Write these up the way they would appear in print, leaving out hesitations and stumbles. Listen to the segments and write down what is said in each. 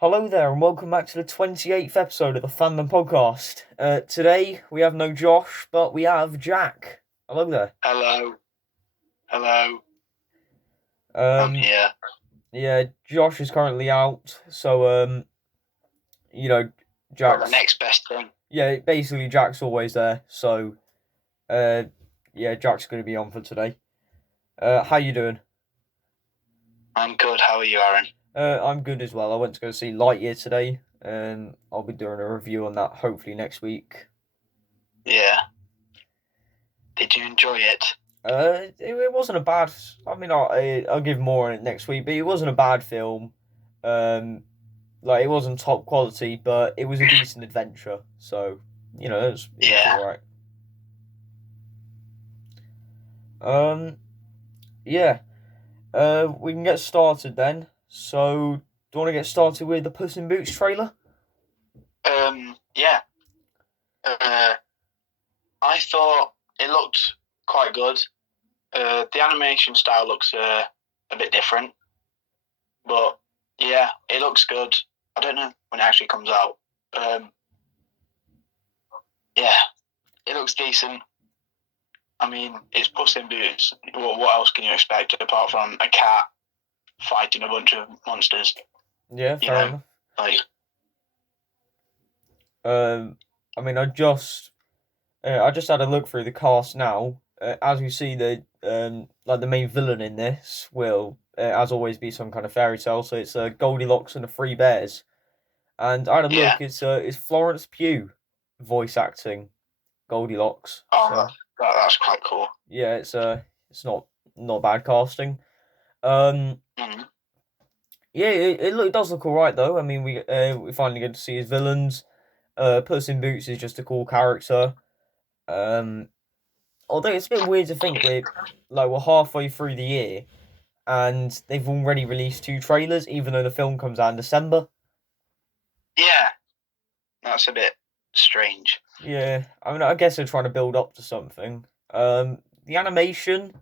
Hello there, and welcome back to the 28th episode of the Fandom podcast. Today we have no Josh, but we have Jack. Hello there. Hello. Hello. I'm Um, here. yeah, Josh is currently out, so you know, Got the Jack's next best thing. basically Jack's always there. So, uh, yeah, Jack's going to be on for today. How you doing? I'm good. How are you, Aaron? I'm good as well. I went to go see Lightyear today, and I'll be doing a review on that hopefully next week. Yeah. Did you enjoy it? It wasn't a bad. I mean, I'll give more on it next week, but it wasn't a bad film. Um, like it wasn't top quality, but it was a decent adventure. So it was Yeah. all right. Um, yeah. We can get started then. So, do you want to get started with the Puss in Boots trailer? Yeah. I thought it looked quite good. The animation style looks a bit different, but yeah, it looks good. I don't know when it actually comes out. Yeah, it looks decent. I mean, it's Puss in Boots. What else can you expect apart from a cat fighting a bunch of monsters? Yeah, You fair know, enough. like I mean, I just had a look through the cast now. As we see, the main villain in this will, as always, be some kind of fairy tale. So it's Goldilocks and the Three Bears. And I had a yeah. look. It's Florence Pugh voice acting Goldilocks. Oh, So that's quite cool. yeah, it's not bad casting. Um, Mm. yeah, it does look alright though. I mean, we finally get to see his villains. Puss in Boots is just a cool character. Um, Although it's a bit weird to think we're halfway through the year and they've already released two trailers, even though the film comes out in December. Yeah, that's a bit strange. Yeah, I mean, I guess they're trying to build up to something. The animation,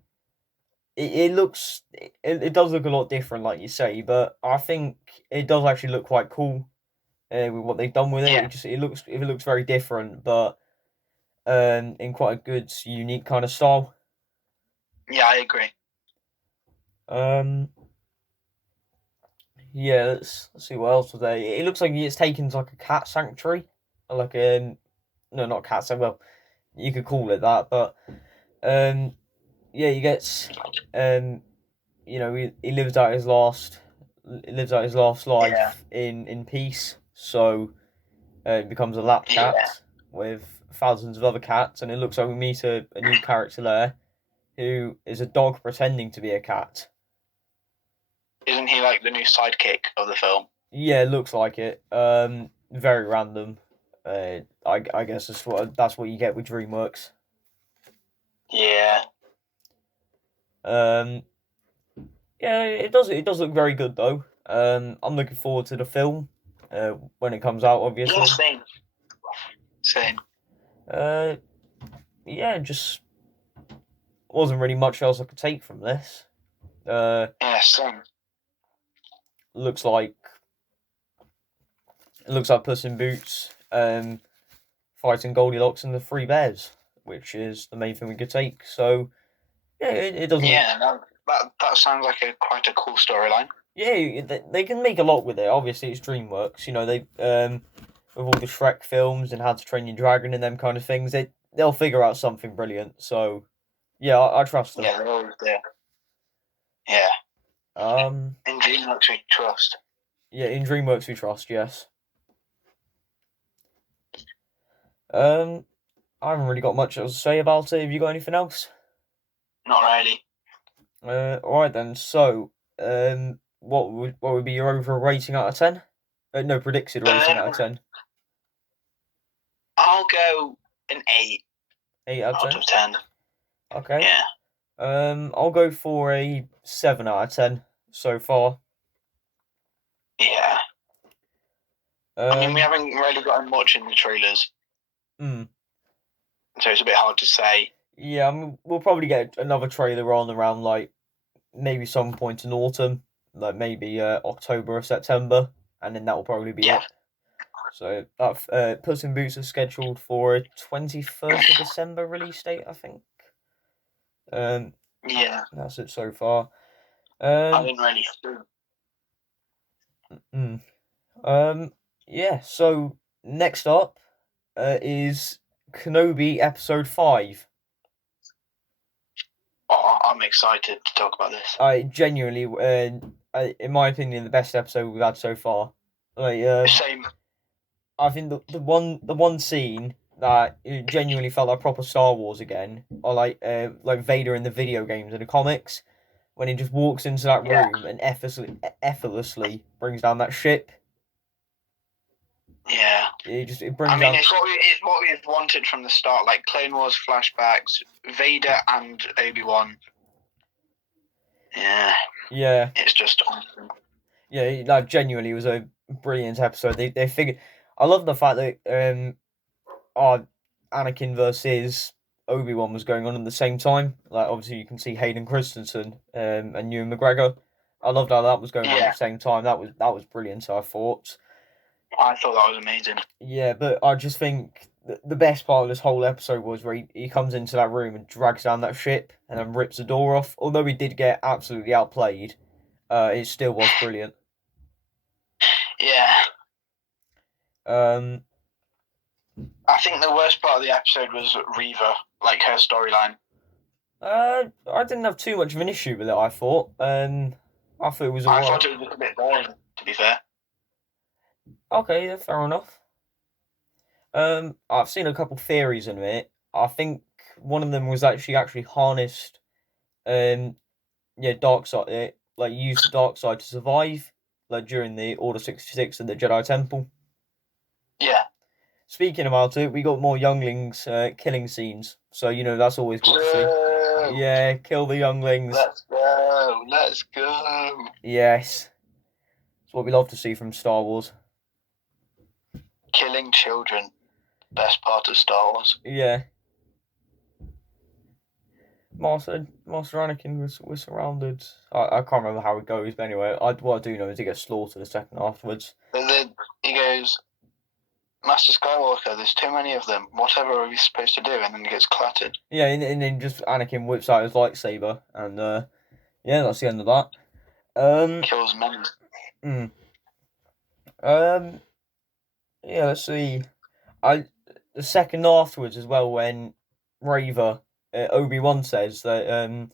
it looks, it does look a lot different, like you say, but I think it does actually look quite cool. With what they've done with it, Yeah, it looks very different, but in quite a good, unique kind of style. yeah, I agree. Um, Yeah, let's see what else was there. It looks like it's taken to like a cat sanctuary, like no, not cat sanctuary. Well, you could call it that, but um, yeah, he gets he lives out his last Yeah, life in peace. So it becomes a lap yeah. cat with thousands of other cats, and it looks like we meet a new character there who is a dog pretending to be a cat. Isn't he like the new sidekick of the film? Yeah, it looks like it. Very random. I guess that's what you get with DreamWorks. Yeah, Um, yeah, it does look very good though. I'm looking forward to the film. When it comes out, yeah, obviously. same. Uh, yeah, just wasn't really much else I could take from this. Uh, Yeah, same. looks like it looks like Puss in Boots. Fighting Goldilocks and the Three Bears, which is the main thing we could take. So yeah, it doesn't look. Yeah, that sounds like quite a cool storyline. Yeah, they can make a lot with it. Obviously, it's DreamWorks. You know, they with all the Shrek films and How to Train Your Dragon and them kind of things, they'll figure out something brilliant. So yeah, I trust them. Yeah, they're always there. Yeah, Um, in DreamWorks we trust. yeah, in DreamWorks we trust. Yes. Um, I haven't really got much else to say about it. Have you got anything else? Not really. All right then. So, what would be your overall rating out of 10? No, predicted rating out of Um, 10. I'll go an 8 8 out of out 10. of 10. Okay. Yeah, I'll go for a 7 out of 10 so far. yeah. I mean, we Um, haven't really gotten much in the trailers, hmm. so it's a bit hard to say. Yeah, I mean, we'll probably get another trailer on around like maybe some point in autumn, like maybe October or September, and then that will probably be Yeah. it. So that Puss in Boots is scheduled for a 21st of December release date, I think. Yeah. That's it so far. I didn't really. Mm, yeah. So next up, is Kenobi episode 5. Oh, I'm excited to talk about this. I genuinely, in my opinion, the best episode we've had so far. Like, Same. I think the one scene that it genuinely felt like proper Star Wars again, or like Vader in the video games and the comics, when he just walks into that Yeah. room and effortlessly brings down that ship. Yeah. It brings I mean, down. it's what we've wanted from the start, like Clone Wars flashbacks, Vader and Obi-Wan. Yeah. Yeah. It's just awesome. Yeah, that genuinely was a brilliant episode. They figured. I love the fact that our Anakin versus Obi-Wan was going on at the same time. Like obviously you can see Hayden Christensen and Ewan McGregor. I loved how that was going on at Yeah. the same time. That was brilliant. I thought. I thought that was amazing. Yeah, but I just think the best part of this whole episode was where he comes into that room and drags down that ship and then rips the door off. Although he did get absolutely outplayed, it still was brilliant. Yeah. Um, I think the worst part of the episode was Reva, like her storyline. I didn't have too much of an issue with it. I thought. I thought it was I alright. thought it was a bit boring, to be fair. Okay, yeah, fair enough. I've seen a couple theories in it. I think one of them was that she actually harnessed, dark side, like used the dark side to survive, like during the Order 66 and the Jedi Temple. Yeah. Speaking about it, we got more younglings killing scenes, so that's always good to see. Yeah, kill the younglings. Let's go. Let's go. Yes, it's what we love to see from Star Wars. Killing children, best part of Star Wars. Yeah. Master Anakin was surrounded. I can't remember how it goes, but anyway, what I do know is he gets slaughtered a second afterwards. And then he goes, Master Skywalker, there's too many of them. Whatever are we supposed to do? And then he gets clattered. Yeah, and then just Anakin whips out his lightsaber, and yeah, that's the end of that. Kills many. Yeah, let's see. The second afterwards as well when Reva Obi-Wan says that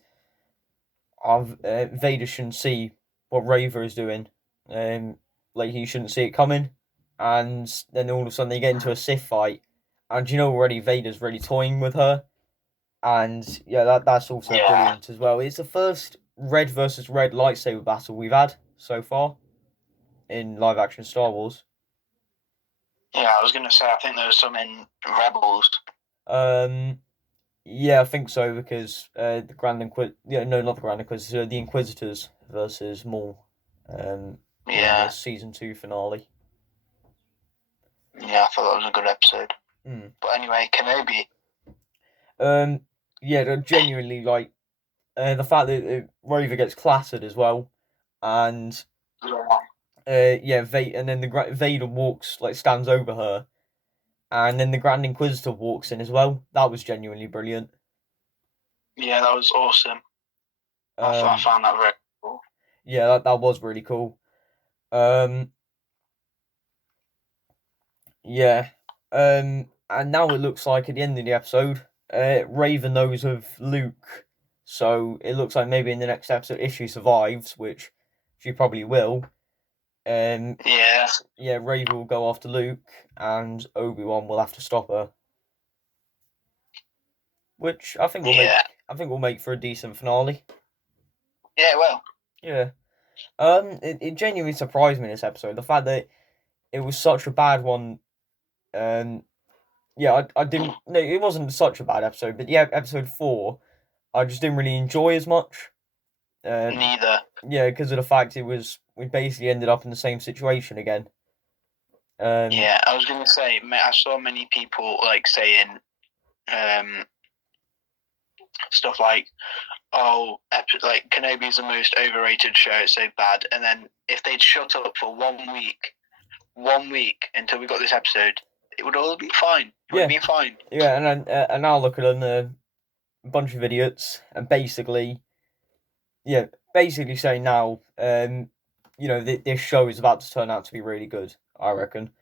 Vader shouldn't see what Reva is doing. Like he shouldn't see it coming. And then all of a sudden they get into a Sith fight, and already Vader's really toying with her, and yeah, that's also brilliant as well. It's the first red versus red lightsaber battle we've had so far in live action Star Wars. Yeah, I was gonna say I think there was some in Rebels. Yeah, I think so because the Grand Inquisitor, not the Grand Inquisitor, the Inquisitors versus Maul. In the season 2 finale. Yeah, I thought that was a good episode. But anyway, Kenobi. Yeah, genuinely like the fact that Rover gets clattered as well, and and then the Vader walks stands over her, and then the Grand Inquisitor walks in as well. That was genuinely brilliant. Yeah, that was awesome. I found that very cool. Yeah, that was really cool. Yeah. And now it looks like at the end of the episode, Reva knows of Luke. So it looks like maybe in the next episode, if she survives, which she probably will, yeah, Reva will go after Luke, and Obi-Wan will have to stop her. Which I think will make for a decent finale. Yeah, well. Yeah. It genuinely surprised me this episode. The fact that it was such a bad one. Yeah, I didn't. No, it wasn't such a bad episode, but yeah, episode 4, I just didn't really enjoy as much. Neither. Yeah, because of the fact we basically ended up in the same situation again. Yeah, I was gonna say, I saw many people saying, stuff like, "Oh, Kenobi is the most overrated show. It's so bad." And then if they'd shut up for 1 week 1 week until we got this episode, it would all be fine. It would Yeah. be fine. Yeah, and I'll look at a bunch of idiots and basically saying now, this show is about to turn out to be really good, I reckon.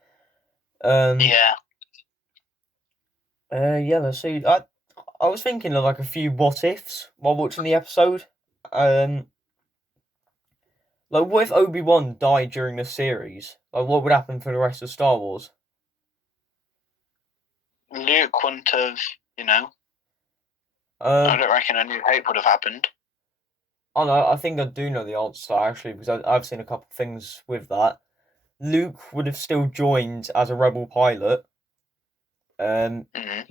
Yeah. Let's see. I was thinking of like a few what ifs while watching the episode. Like what if Obi-Wan died during the series? Like what would happen for the rest of Star Wars? Luke wouldn't have, I don't reckon A New Hope would have happened. Oh no, I think I do know the answer actually because I've seen a couple of things with that. Luke would have still joined as a rebel pilot. Mm-hmm.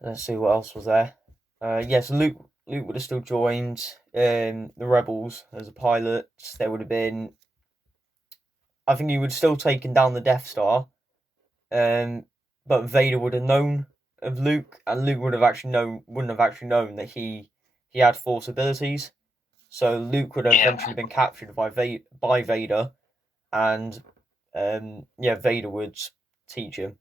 Let's see what else was there. Yes, Luke would have still joined the rebels as a pilot. There would have been. I think he would have still taken down the Death Star. But Vader would have known of Luke, and Luke wouldn't have actually known that he had Force abilities. So Luke would have eventually been captured by Vader, and Vader would teach him,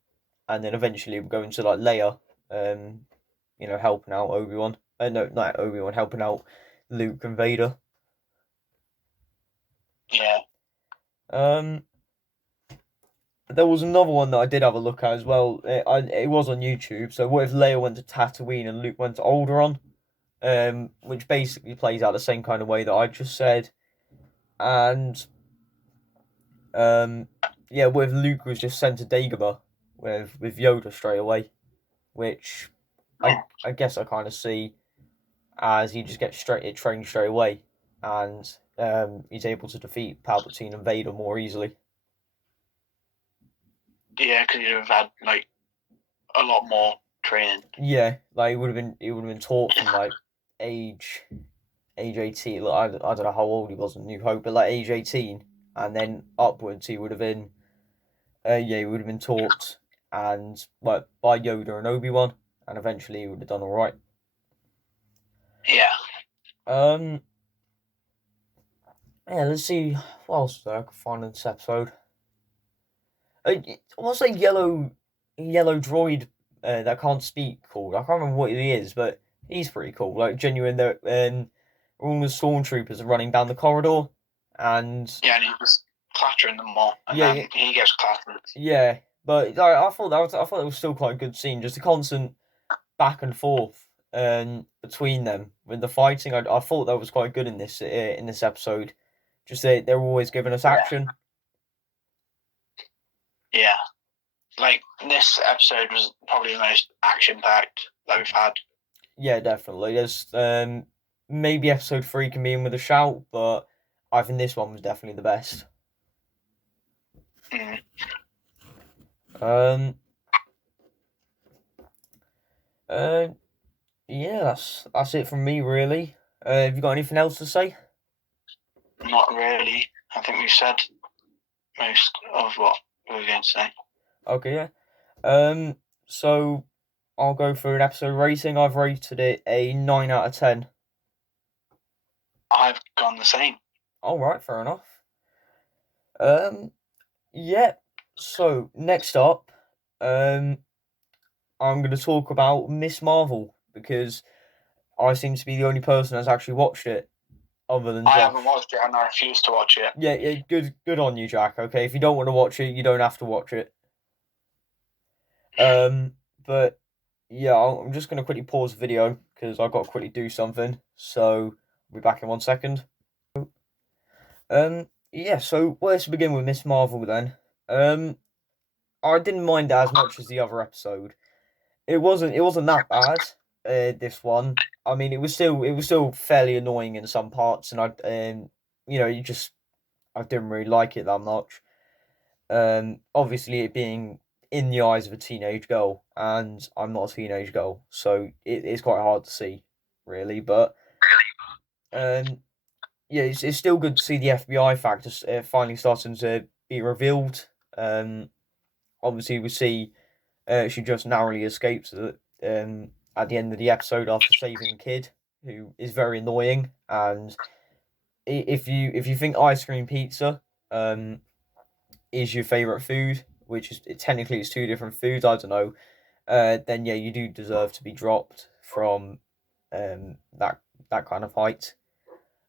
and then eventually would go into like Leia, helping out Obi-Wan. No, not Obi-Wan, helping out Luke and Vader. Yeah. There was another one that I did have a look at as well. It was on YouTube. So what if Leia went to Tatooine and Luke went to Alderaan? Which basically plays out the same kind of way that I just said. And what if Luke was just sent to Dagobah with Yoda straight away, which I guess I kind of see as he just gets trained straight away, and he's able to defeat Palpatine and Vader more easily. Yeah, because he'd have had like a lot more training. Yeah, like he would have been taught from like age 18. Like, I don't know how old he was in New Hope, but like age 18, and then upwards he would have been. He would have been taught and like by Yoda and Obi-Wan, and eventually he would have done all right. Yeah. Let's see what else I could find in this episode. What's that yellow droid that can't speak called? I can't remember what he is, but he's pretty cool. Like genuine, all the stormtroopers are running down the corridor, and he was clattering them all, and then he gets clattered. Yeah, but I thought it was still quite a good scene, just a constant back and forth between them with the fighting. I thought that was quite good in this episode. Just they're always giving us action. Yeah, like this episode was probably the most action-packed that we've had. Yeah, definitely. There's maybe episode 3 can be in with a shout, but I think this one was definitely the best. Yeah, that's it from me really. Have you got anything else to say? Not really. I think we've said most of what we were going to say. Okay, yeah. So I'll go for an episode rating. I've rated it a 9 out of 10. I've gone the same. All right, fair enough. Yeah. So next up, I'm going to talk about Miss Marvel because I seem to be the only person that's actually watched it, other than Josh. I haven't watched it and I refuse to watch it. Yeah, good on you, Jack. Okay, if you don't want to watch it, you don't have to watch it. But yeah, I'm just going to quickly pause the video because I've got to quickly do something. So I'll be back in 1 second. Yeah, so let's begin with Miss Marvel then. I didn't mind it as much as the other episode. It wasn't that bad. This one, I mean, it was still fairly annoying in some parts, and I didn't really like it that much. Obviously, it being in the eyes of a teenage girl, and I'm not a teenage girl, so it's quite hard to see, really. But it's still good to see the FBI factors finally starting to be revealed. Obviously, we see she just narrowly escapes at the end of the episode after saving the kid, who is very annoying. And if you think ice cream pizza, is your favorite food, which is technically it's two different foods. I don't know. Then yeah, you do deserve to be dropped from that kind of height.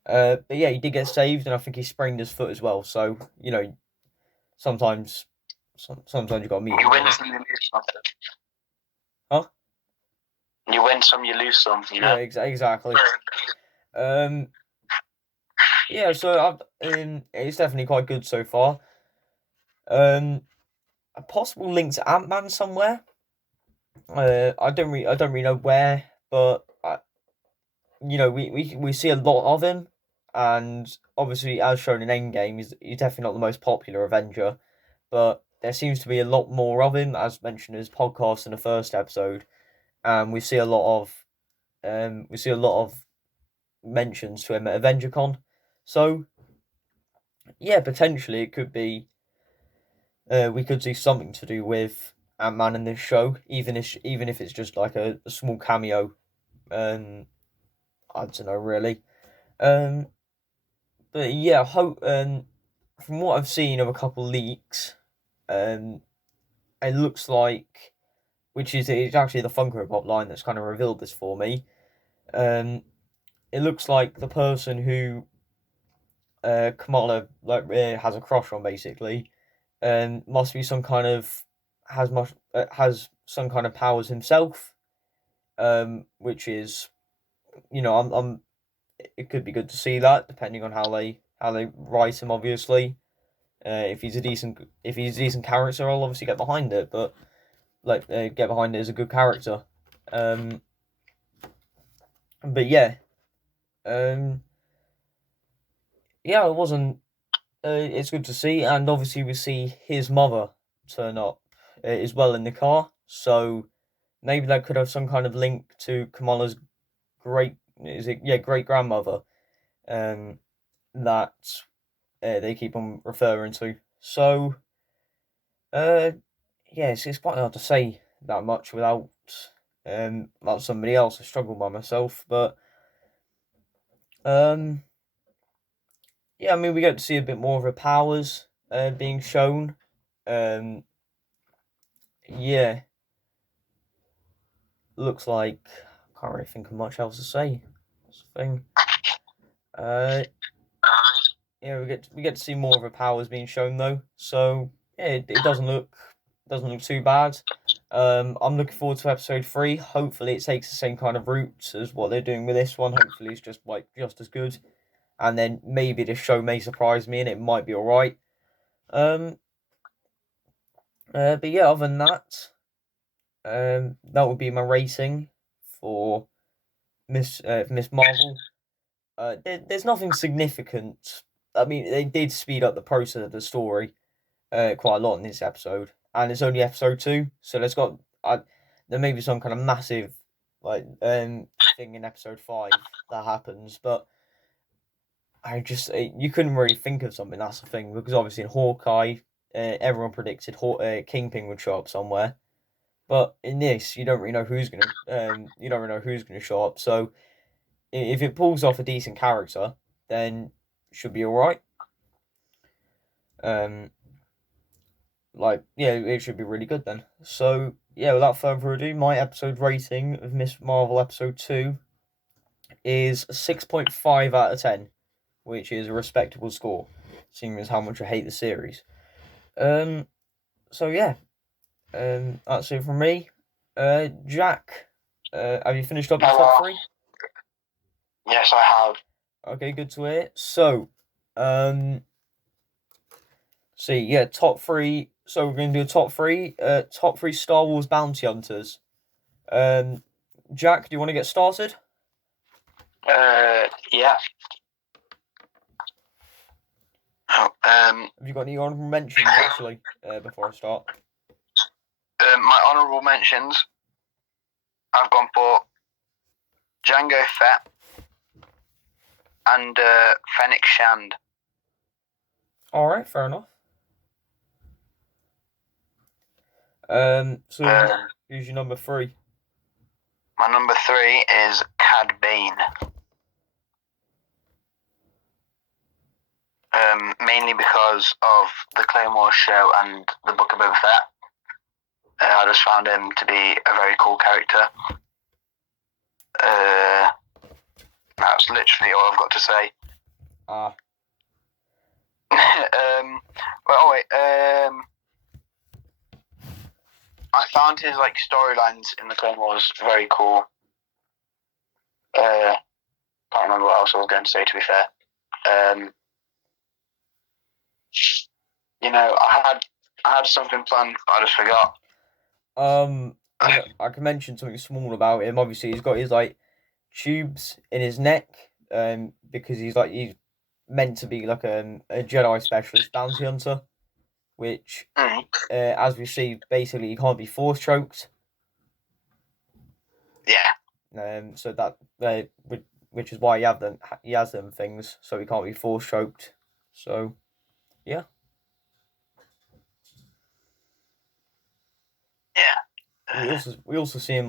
But yeah, he did get saved, and I think he sprained his foot as well. So sometimes, sometimes you got to meet You him. win some, you lose some. Huh? You win some, you lose some. You know? Yeah, exactly. Yeah, so it's definitely quite good so far. A possible link to Ant-Man somewhere. I don't really know where, but we see a lot of him, and obviously, as shown in Endgame, he's definitely not the most popular Avenger, but there seems to be a lot more of him, as mentioned in his podcast in the first episode, and we see a lot of mentions to him at AvengerCon. So yeah, potentially it could be we could see something to do with Ant-Man in this show, even if it's just like a small cameo. I don't know really. Um, but yeah, hope. From what I've seen of a couple leaks, um, it looks like, which is it's actually the Funko Pop line that's kind of revealed this for me. Um, it looks like the person who Kamala has a crush on basically, must be some kind of has some kind of powers himself, which is I'm it could be good to see that depending on how they write him. Obviously, if he's a decent character, I'll obviously get behind it. But get behind it as a good character. Um, but yeah, um, yeah, it wasn't. It's good to see, and obviously we see his mother turn up as well in the car. So maybe that could have some kind of link to Kamala's great grandmother, um, that they keep on referring to. So uh, yeah, it's quite hard to say that much without somebody else. I struggle by myself, but um, yeah, I mean we get to see a bit more of her powers being shown. Um, yeah, looks like I can't really think of much else to say. That's the thing. Uh, yeah, we get to see more of her powers being shown though. So yeah, it doesn't look too bad. I'm looking forward to episode 3. Hopefully, it takes the same kind of route as what they're doing with this one. Hopefully, it's just as good, and then maybe this show may surprise me and it might be all right. Um, but yeah, other than that, that would be my rating for Miss Marvel. There's nothing significant. I mean, they did speed up the process of the story quite a lot in this episode, and it's only episode 2, so there may be some kind of massive thing in episode 5 that happens, but you couldn't really think of something. That's the thing, because obviously in Hawkeye, everyone predicted Kingpin would show up somewhere, but in this you don't really know who's gonna show up. So if it pulls off a decent character, then it should be all right. Um, yeah, it should be really good then. So yeah, without further ado, my episode rating of Miss Marvel episode 2 is 6.5 out of 10, which is a respectable score, seeing as how much I hate the series. So yeah, that's it from me. Jack, have you finished up your top 3? Yes, I have. Okay, good to hear. So, see, yeah, top 3. So we're going to do a top 3 Star Wars bounty hunters. Jack, do you want to get started? Yeah. Have you got any honorable mentions actually? Before I start. My honorable mentions. I've gone for Django Fett and Fennec Shand. All right, fair enough. So who's your number 3? My number 3 is Cad Bane. mainly because of the Clone Wars show and the Book of Boba Fett. I just found him to be a very cool character. That's literally all I've got to say. I found his storylines in the Clone Wars very cool. Can't remember what else I was going to say, to be fair. I had something planned, but I just forgot. I can mention something small about him. Obviously, he's got his tubes in his neck, because he's meant to be like a Jedi specialist bounty hunter, which, as we see, basically he can't be force choked. Yeah. So that which is why he has them things, so he can't be force choked. So, yeah. Yeah. We also see him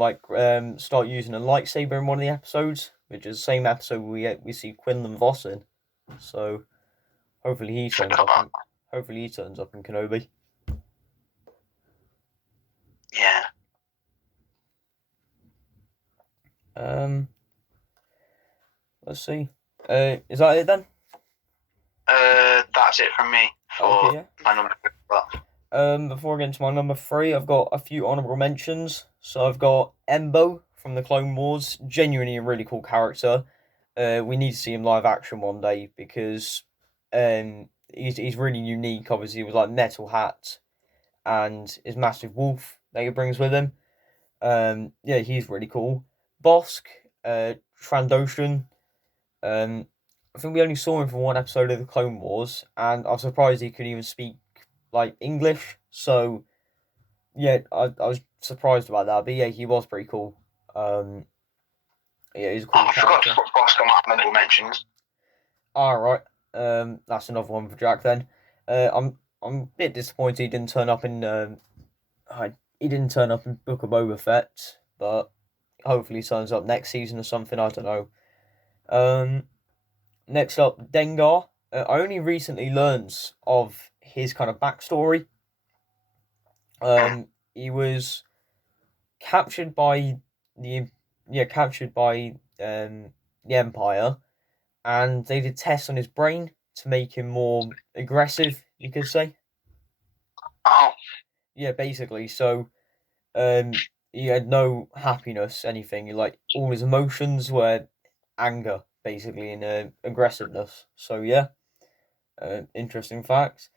start using a lightsaber in one of the episodes, which is the same episode we see Quinlan Voss in. So hopefully he turns up. Hopefully he turns up in Kenobi. Yeah. Let's see. Is that it then? That's it from me for my number 3. Before I get into my number 3, I've got a few honourable mentions. So I've got Embo from the Clone Wars, genuinely a really cool character. We need to see him live action one day because he's really unique. Obviously, with metal hat and his massive wolf that he brings with him. Yeah, he's really cool. Bosk, Trandoshan. I think we only saw him for one episode of the Clone Wars, and I was surprised he could even speak English. So yeah, I was surprised about that. But yeah, he was pretty cool. Yeah, he's a cool character. I forgot to put Bosk on my honorable mentions. Alright. That's another one for Jack then. I'm a bit disappointed he didn't turn up in he didn't turn up in Book of Boba Fett, but hopefully he turns up next season or something, I don't know. Next up, Dengar. I only recently learned of his kind of backstory. He was captured by the Empire, and they did tests on his brain to make him more aggressive, you could say. Oh. Yeah, basically. So, he had no happiness, anything. All his emotions were anger, basically, and aggressiveness. So yeah, interesting fact.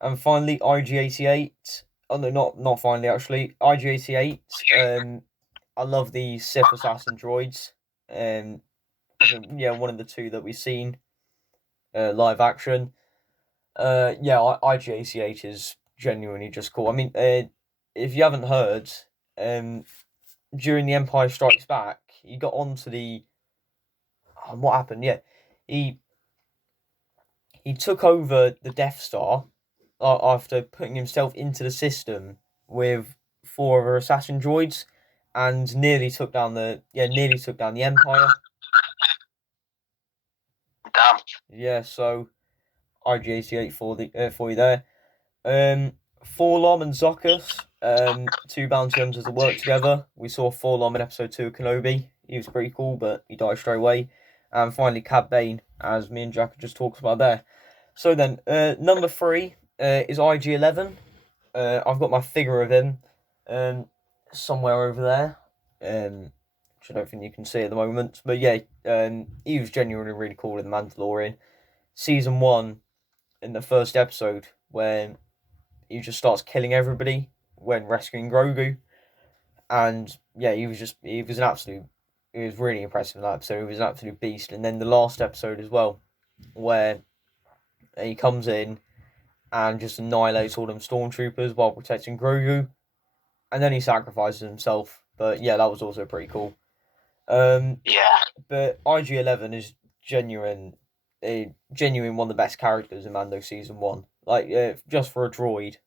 And finally, IG-88. Oh no, not finally actually. IG-88. I love the Sith assassin droids. I think one of the two that we've seen, live action. Yeah, IG-88 is genuinely just cool. I mean, if you haven't heard, during the Empire Strikes Back, he got onto the. What happened? Yeah, he took over the Death Star after putting himself into the system with 4 other assassin droids, and nearly took down the Empire. Damn. Yeah, so IG-88 for you there. Forlom and Zuckus, 2 bounty hunters that work together. We saw Forlom in episode 2 of Kenobi. He was pretty cool, but he died straight away. And finally, Cad Bane, as me and Jack just talked about there. So then, number 3 is IG-11. I've got my figure of him somewhere over there, which I don't think you can see at the moment. But yeah, he was genuinely really cool in The Mandalorian. Season 1, in the first episode, when he just starts killing everybody when rescuing Grogu. And yeah, he was really impressive in that episode. He was an absolute beast. And then the last episode as well, where he comes in and just annihilates all them stormtroopers while protecting Grogu, and then he sacrifices himself. But yeah, that was also pretty cool. Yeah. But IG-11 is genuine one of the best characters in Mando season 1. Just for a droid,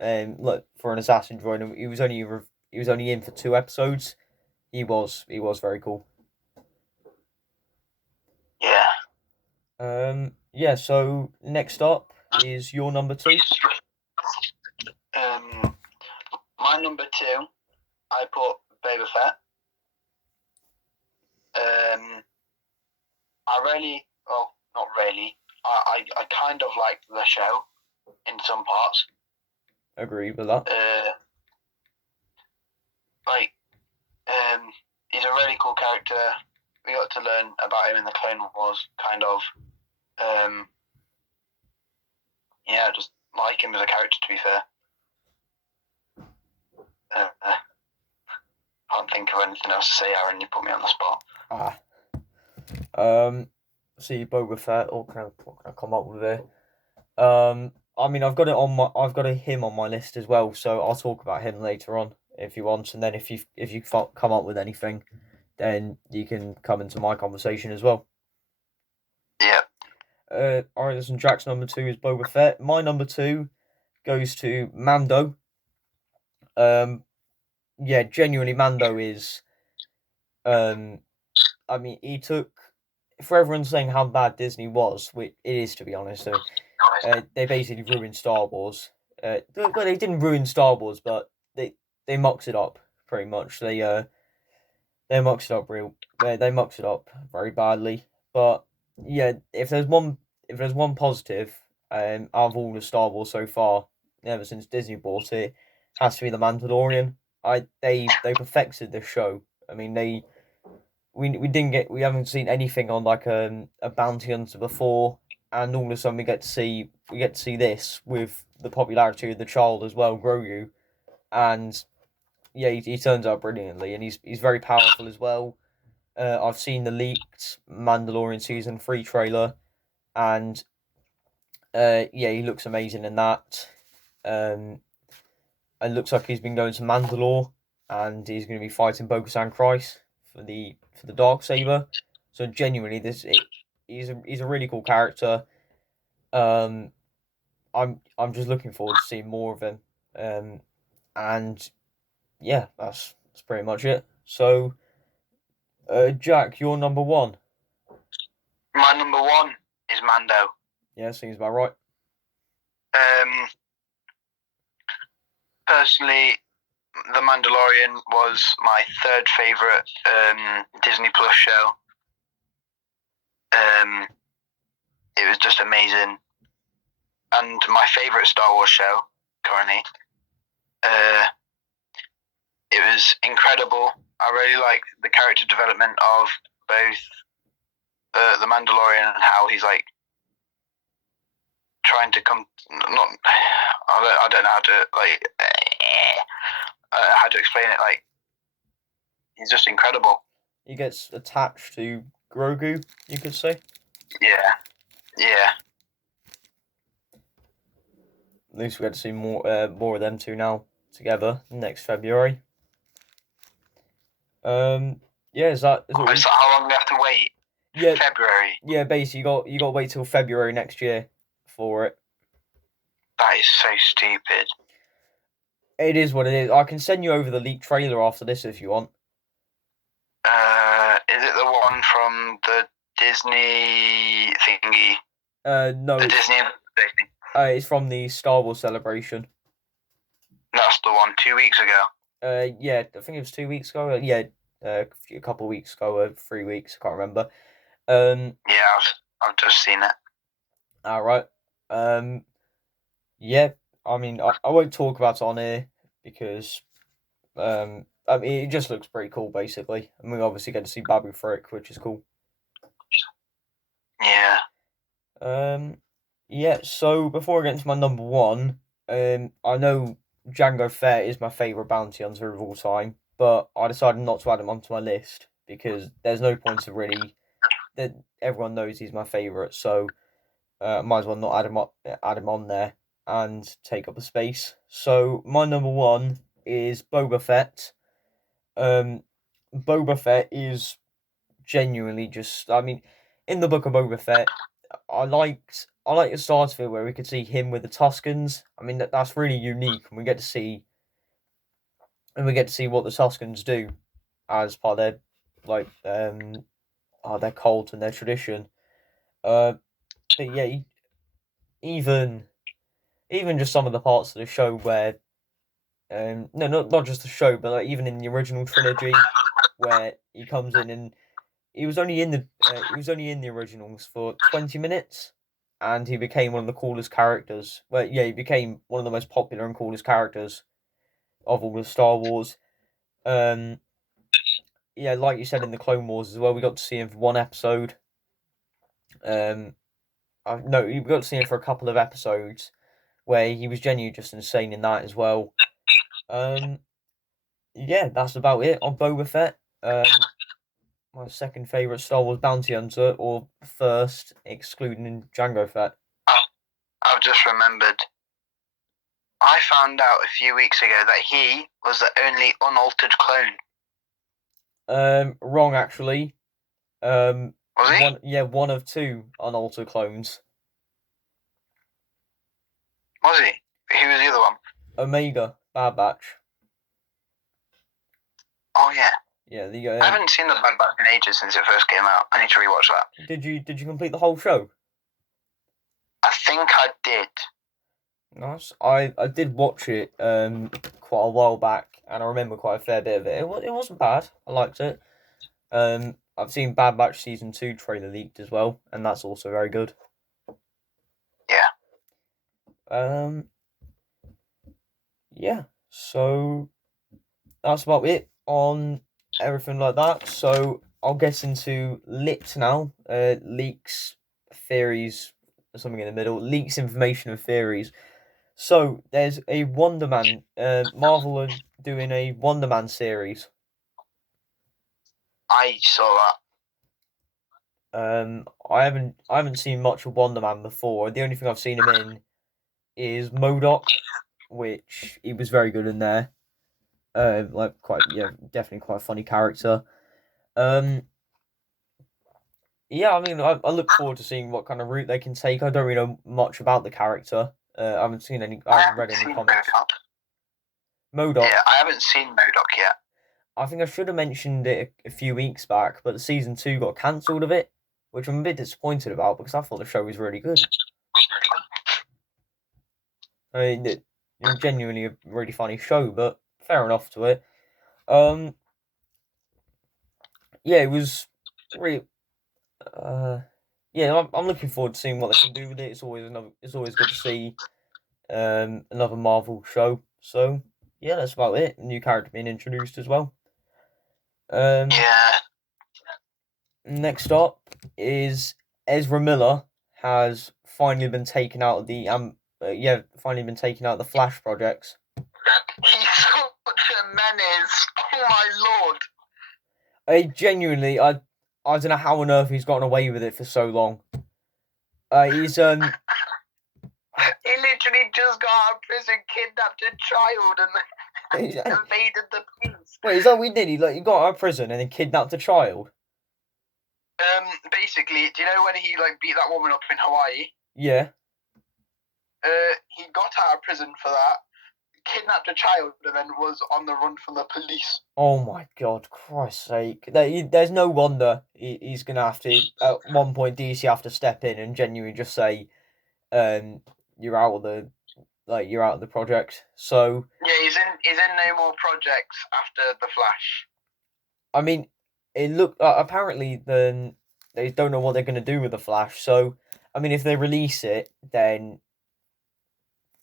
look, for an assassin droid, he was only in for 2 episodes. He was very cool. Yeah. Yeah. So next up is your number two. My number two, I put Boba Fett. I really, well, not really. I kind of liked the show in some parts. Agree with that. He's a really cool character. We got to learn about him in the Clone Wars, kind of. Yeah, just like him as a character, to be fair. Can't think of anything else to say, Aaron. You put me on the spot. See Boba Fett. What can I come up with here? I mean, I've got him on my list as well, so I'll talk about him later on if you want, and then if you come up with anything, then you can come into my conversation as well. Yeah. Alright, listen, Jack's number two is Boba Fett. My number two goes to Mando. Yeah, genuinely, Mando is. I mean, he took, for everyone saying how bad Disney was, which it is, to be honest. They basically ruined Star Wars. Well, they didn't ruin Star Wars, but they mucked it up pretty much. They mucked it up they mucked it up very badly. But yeah, if there's one positive, out of all the Star Wars so far, ever since Disney bought it, has to be the Mandalorian. They perfected the show. I mean, we haven't seen anything on like a bounty hunter before, and all of a sudden we get to see this with the popularity of the child as well, Grogu, and yeah, he turns out brilliantly, and he's very powerful as well. I've seen the leaked Mandalorian season 3 trailer, and yeah, he looks amazing in that. It looks like he's been going to Mandalore, and he's going to be fighting Bo-Katan Kryze for the dark saber. So genuinely, he's a really cool character. Um, I'm just looking forward to seeing more of him. And yeah, that's pretty much it. So, Jack, you're number one. My number one is Mando. Yeah, seems about right. Personally, The Mandalorian was my third favorite Disney Plus show. It was just amazing, and my favorite Star Wars show currently. It was incredible. I really like the character development of both the Mandalorian and how he's like trying to come. Not, I don't know how to how to explain it. Like, he's just incredible. He gets attached to Grogu, you could say. Yeah. At least we get to see more of them two now together next February. Yeah, is that So how long do we have to wait? Yeah, February. Yeah, basically you got to wait till February next year for it. That is so stupid. It is what it is. I can send you over the leaked trailer after this if you want. Is it the one from the Disney thingy? No. The Disney. It's from the Star Wars celebration. That's the one 2 weeks ago. Yeah, I think it was 2 weeks ago. Yeah, a couple of weeks ago, 3 weeks. I can't remember. Yeah, I've just seen it. All right. Yeah. I mean, I won't talk about it on here because, I mean, it just looks pretty cool, basically, and we obviously get to see Babu Frick, which is cool. Yeah. Yeah. So before I get into my number one, I know Jango Fett is my favorite bounty hunter of all time, but I decided not to add him onto my list because there's no point of really that everyone knows he's my favorite, so might as well not add him on there and take up the space. So my number one is Boba Fett. Boba Fett is genuinely just. I mean, in the book of Boba Fett, I liked the start of it where we could see him with the Tuscans. I mean that's really unique, and we get to see what the Tuscans do as part of their their cult and their tradition. but yeah, even even just some of the parts of the show where no, not just the show, but like even in the original trilogy where he comes in and he was only in the originals for 20 minutes, and he became one of the coolest characters. Well, yeah, he became one of the most popular and coolest characters of all the Star Wars. Um, yeah, like you said in the Clone Wars as well, we got to see him for one episode. Um, no, we got to see him for a couple of episodes where he was genuinely just insane in that as well. Um, yeah, that's about it on Boba Fett. My second favorite Star Wars bounty hunter, or first, excluding Jango Fett. I've just remembered. I found out a few weeks ago that he was the only unaltered clone. Wrong actually. Was he? One of two unaltered clones. Was he? Who was the other one? Omega, Bad Batch. Oh yeah. Yeah, I haven't seen the Bad Batch in ages since it first came out. I need to rewatch that. Did you complete the whole show? I think I did. Nice. I did watch it quite a while back, and I remember quite a fair bit of it. It wasn't bad. I liked it. I've seen Bad Batch season 2 trailer leaked as well, and that's also very good. Yeah. Yeah. So that's about it on everything like that. So I'll get into lit now. Leaks, theories, something in the middle. Leaks, information, and theories. So there's a Wonder Man. Marvel are doing a Wonder Man series. I saw that. I haven't seen much of Wonder Man before. The only thing I've seen him in is MODOK, which he was very good in there. Definitely quite a funny character. Yeah, I mean, I look forward to seeing what kind of route they can take. I don't really know much about the character. I haven't seen any. I haven't read any comics. MODOK. Yeah, I haven't seen MODOK yet. I think I should have mentioned it a few weeks back, but season 2 got cancelled of it, which I'm a bit disappointed about because I thought the show was really good. I mean, it was genuinely a really funny show, but fair enough to it. Yeah, it was really. Yeah, I'm looking forward to seeing what they can do with it. It's always good to see another Marvel show. So yeah, that's about it. New character being introduced as well. Yeah. Next up is Ezra Miller has finally been taken out of the finally been taken out of the Flash projects. He's such a menace. Oh my lord. I don't know how on earth he's gotten away with it for so long. He's He literally just got out of prison, kidnapped a child, and evaded the police. Wait, is that what he did? He got out of prison and then kidnapped a child? Basically, do you know when he beat that woman up in Hawaii? Yeah. He got out of prison for that, kidnapped a child, and then was on the run from the police. Oh my god, Christ's sake. There's no wonder he's going to have to, at one point, DC have to step in and genuinely just say, you're out of the project. So yeah, he's in no more projects after the Flash. I mean, apparently then they don't know what they're going to do with the Flash. So I mean, if they release it, then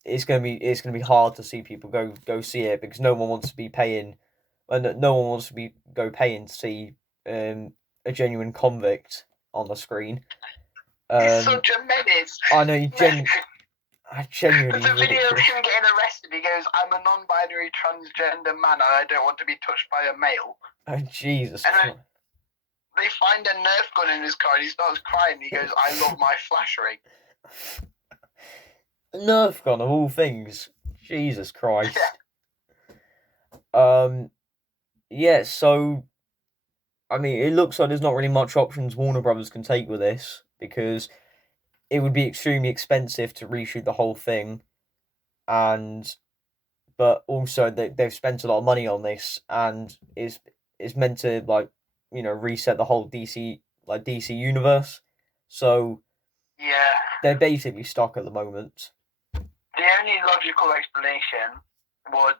it's gonna be hard to see people go see it because no one wants to be paying, and no one wants to go paying to see a genuine convict on the screen. He's such a menace. I know I genuinely. There's a video of him getting arrested. He goes, "I'm a non-binary transgender man, and I don't want to be touched by a male." Oh Jesus! And they find a Nerf gun in his car, and he starts crying. He goes, "I love my Flash ring." Nerf gun of all things. Jesus Christ. Yeah, so I mean it looks like there's not really much options Warner Brothers can take with this because it would be extremely expensive to reshoot the whole thing, but also they've spent a lot of money on this and it's meant to reset the whole DC universe. So Yeah. They're basically stuck at the moment. The only logical explanation would,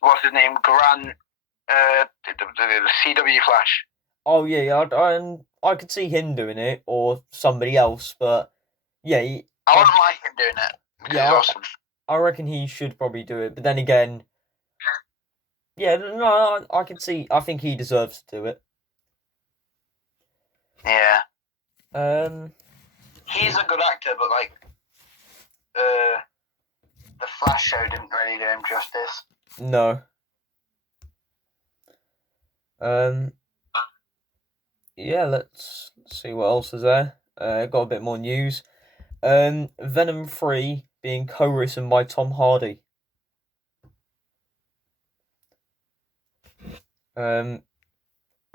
what's his name, Grant, the CW Flash. Oh yeah, I could see him doing it or somebody else, but yeah, I wouldn't mind him doing it because he's awesome. I reckon he should probably do it, but then again, yeah, no, I can see. I think he deserves to do it. Yeah. He's a good actor, but like, the Flash show didn't really do him justice. No. Yeah, let's see what else is there. Got a bit more news. Venom 3 being co-written by Tom Hardy. I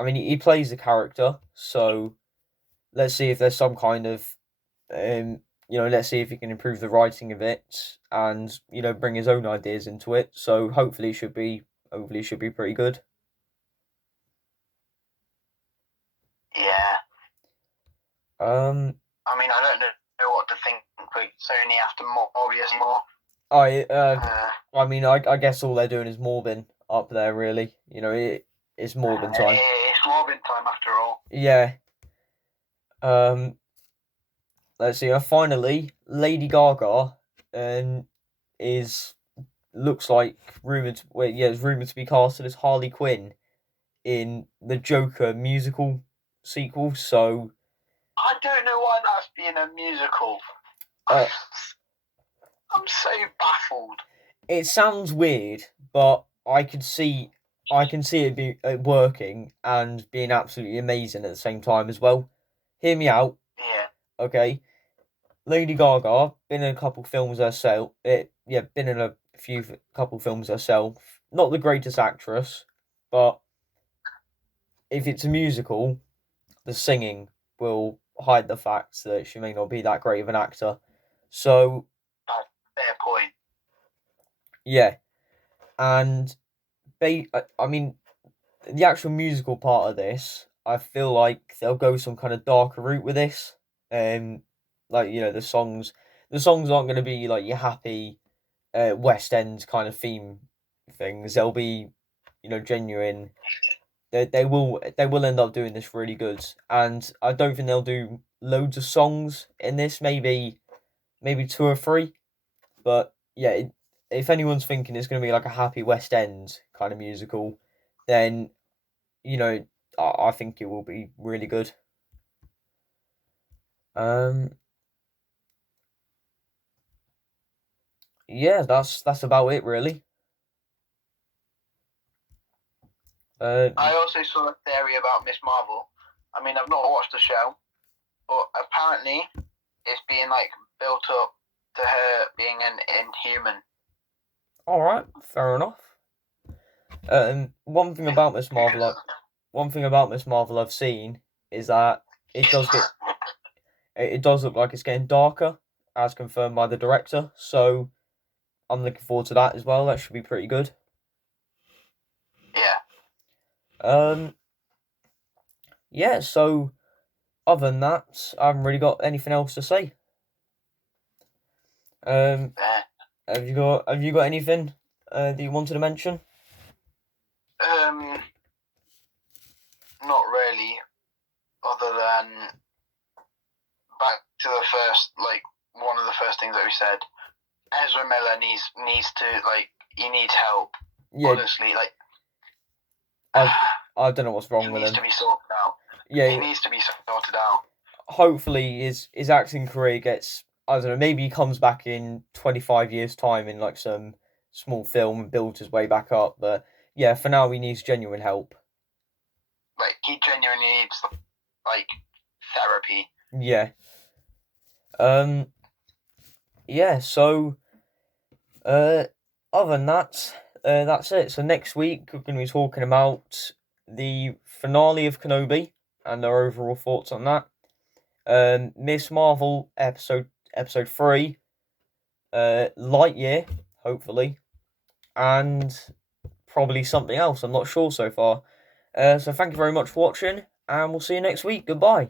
mean, he plays the character, so let's see if there's some kind of, let's see if he can improve the writing of it and bring his own ideas into it. So hopefully, it should be pretty good. Yeah. I mean, I don't know what to think with Sony after Morbius more. I mean, I guess all they're doing is Morbin up there, really. It's Morbin time. It's Morbin time after all. Yeah. Let's see. Finally, Lady Gaga, looks like rumored. It's rumored to be casted as Harley Quinn in the Joker musical sequel. So I don't know why that's being a musical. I'm so baffled. It sounds weird, but I can see it working and being absolutely amazing at the same time as well. Hear me out. Yeah. Okay. Lady Gaga been in a couple films herself. Been in a couple films herself. Not the greatest actress, but if it's a musical, the singing will hide the fact that she may not be that great of an actor. So, fair point. Yeah, and I mean, the actual musical part of this, I feel like they'll go some kind of darker route with this. The songs aren't going to be like your happy West End kind of theme things. They'll be, genuine. They will end up doing this really good, and I don't think they'll do loads of songs in this. Maybe 2 or 3, but yeah. If anyone's thinking it's going to be like a happy West End kind of musical, then I think it will be really good. Yeah, that's about it really. I also saw a theory about Miss Marvel. I mean, I've not watched the show, but apparently it's being like built up to her being an Inhuman. All right, fair enough. One thing about Miss Marvel I've seen is that it does look like it's getting darker, as confirmed by the director. So I'm looking forward to that as well. That should be pretty good. Yeah. Yeah. So other than that, I haven't really got anything else to say. Have you got anything that you wanted to mention? Not really. Other than back to the first, like one of the first things that we said, Ezra Miller needs to he needs help. Yeah. Honestly, I don't know what's wrong with him. He needs to be sorted out. Yeah, he needs to be sorted out. Hopefully, his acting career gets. I don't know. Maybe he comes back in 25 years' time in like some small film and builds his way back up. But yeah, for now, he needs genuine help. He genuinely needs therapy. Yeah. Yeah. So, other than that, that's it. So next week we're going to be talking about the finale of Kenobi and our overall thoughts on that. Miss Marvel episode 3, Lightyear, hopefully, and probably something else. I'm not sure so far. So thank you very much for watching, and we'll see you next week. Goodbye.